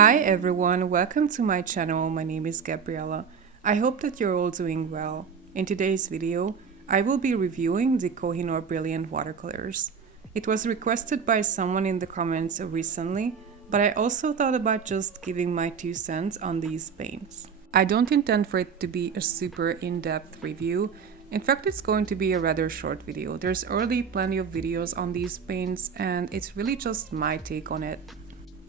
Hi everyone, welcome to my channel. My name is Gabriella. I hope that you're all doing well. In today's video, I will be reviewing the Kohinoor Brilliant watercolors. It was requested by someone in the comments recently, but I also thought about just giving my 2 cents on these paints. I don't intend for it to be a super in-depth review. In fact, it's going to be a rather short video. There's already plenty of videos on these paints and it's really just my take on it.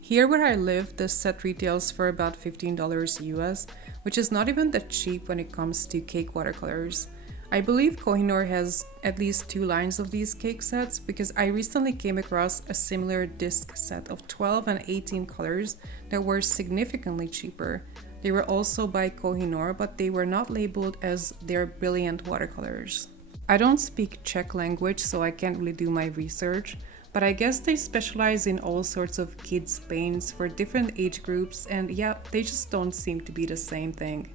Here where I live, this set retails for about $15 US, which is not even that cheap when it comes to cake watercolors. I believe Kohinoor has at least 2 lines of these cake sets because I recently came across a similar disc set of 12 and 18 colors that were significantly cheaper. They were also by Kohinoor, but they were not labeled as their brilliant watercolors. I don't speak Czech language, so I can't really do my research, but I guess they specialize in all sorts of kids' paints for different age groups, and yeah, they just don't seem to be the same thing.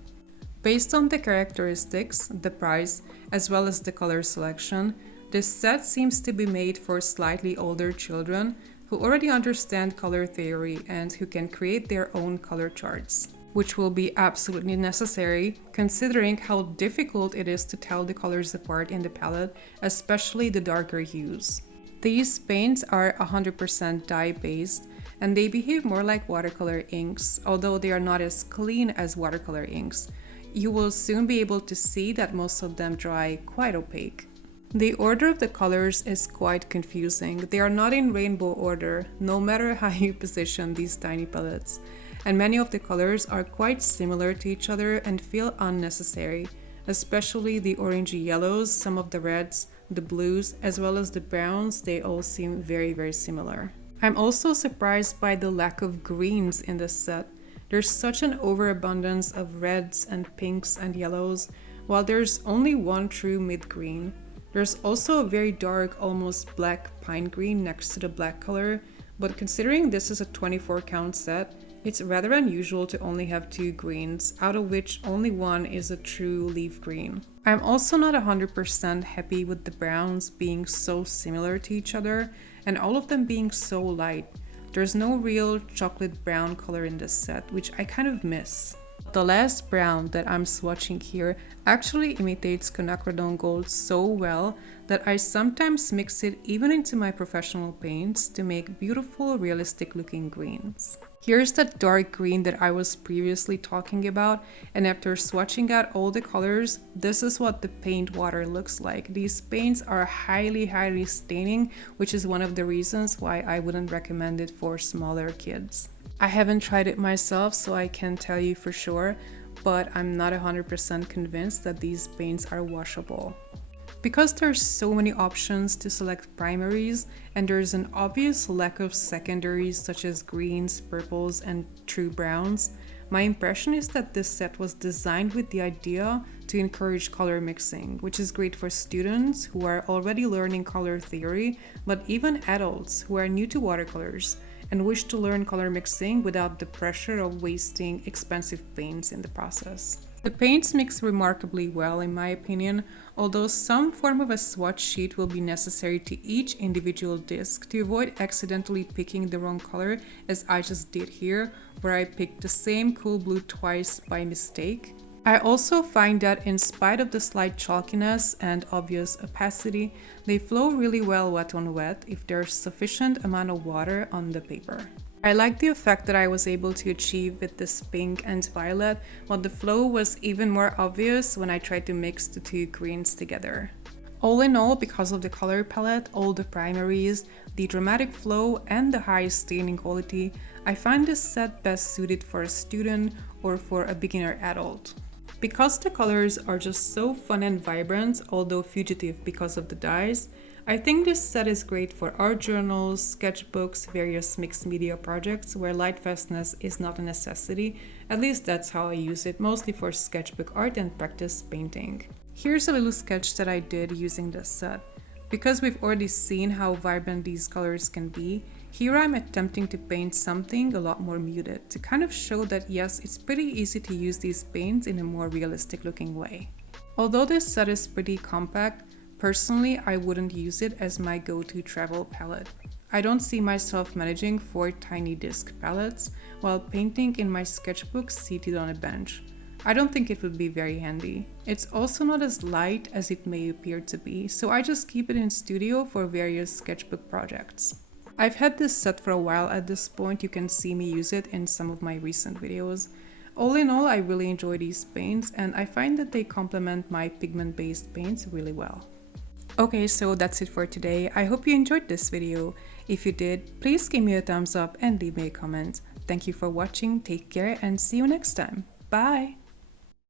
Based on the characteristics, the price, as well as the color selection, this set seems to be made for slightly older children who already understand color theory and who can create their own color charts, which will be absolutely necessary considering how difficult it is to tell the colors apart in the palette, especially the darker hues. These paints are 100% dye-based and they behave more like watercolor inks, although they are not as clean as watercolor inks. You will soon be able to see that most of them dry quite opaque. The order of the colors is quite confusing. They are not in rainbow order, no matter how you position these tiny palettes. And many of the colors are quite similar to each other and feel unnecessary, especially the orangey yellows, some of the reds, the blues, as well as the browns. They all seem very similar. I'm also surprised by the lack of greens in this set. There's such an overabundance of reds and pinks and yellows, while there's only one true mid-green. There's also a very dark, almost black pine green next to the black color, but considering this is a 24 count set, it's rather unusual to only have 2 greens, out of which only one is a true leaf green. I'm also not 100% happy with the browns being so similar to each other and all of them being so light. There's no real chocolate brown color in this set, which I kind of miss. The last brown that I'm swatching here actually imitates quinacridone gold so well that I sometimes mix it even into my professional paints to make beautiful, realistic looking greens. Here's that dark green that I was previously talking about, and after swatching out all the colors, this is what the paint water looks like. These paints are highly staining, which is one of the reasons why I wouldn't recommend it for smaller kids. I haven't tried it myself, so I can't tell you for sure, but I'm not 100% convinced that these paints are washable. Because there's so many options to select primaries and there's an obvious lack of secondaries such as greens, purples, and true browns, my impression is that this set was designed with the idea to encourage color mixing, which is great for students who are already learning color theory, but even adults who are new to watercolors and wish to learn color mixing without the pressure of wasting expensive paints in the process. The paints mix remarkably well in my opinion, although some form of a swatch sheet will be necessary to each individual disc to avoid accidentally picking the wrong color, as I just did here, where I picked the same cool blue twice by mistake. I also find that in spite of the slight chalkiness and obvious opacity, they flow really well wet on wet if there's sufficient amount of water on the paper. I like the effect that I was able to achieve with this pink and violet, while the flow was even more obvious when I tried to mix the 2 greens together. All in all, because of the color palette, all the primaries, the dramatic flow, and the high staining quality, I find this set best suited for a student or for a beginner adult. Because the colors are just so fun and vibrant, although fugitive because of the dyes, I think this set is great for art journals, sketchbooks, various mixed media projects where light fastness is not a necessity. At least that's how I use it, mostly for sketchbook art and practice painting. Here's a little sketch that I did using this set. Because we've already seen how vibrant these colors can be, here I'm attempting to paint something a lot more muted to kind of show that yes, it's pretty easy to use these paints in a more realistic looking way. Although this set is pretty compact, personally I wouldn't use it as my go-to travel palette. I don't see myself managing 4 tiny disc palettes while painting in my sketchbook seated on a bench. I don't think it would be very handy. It's also not as light as it may appear to be, so I just keep it in studio for various sketchbook projects. I've had this set for a while at this point, you can see me use it in some of my recent videos. All in all, I really enjoy these paints and I find that they complement my pigment-based paints really well. Okay, so that's it for today. I hope you enjoyed this video. If you did, please give me a thumbs up and leave me a comment. Thank you for watching, take care and see you next time. Bye!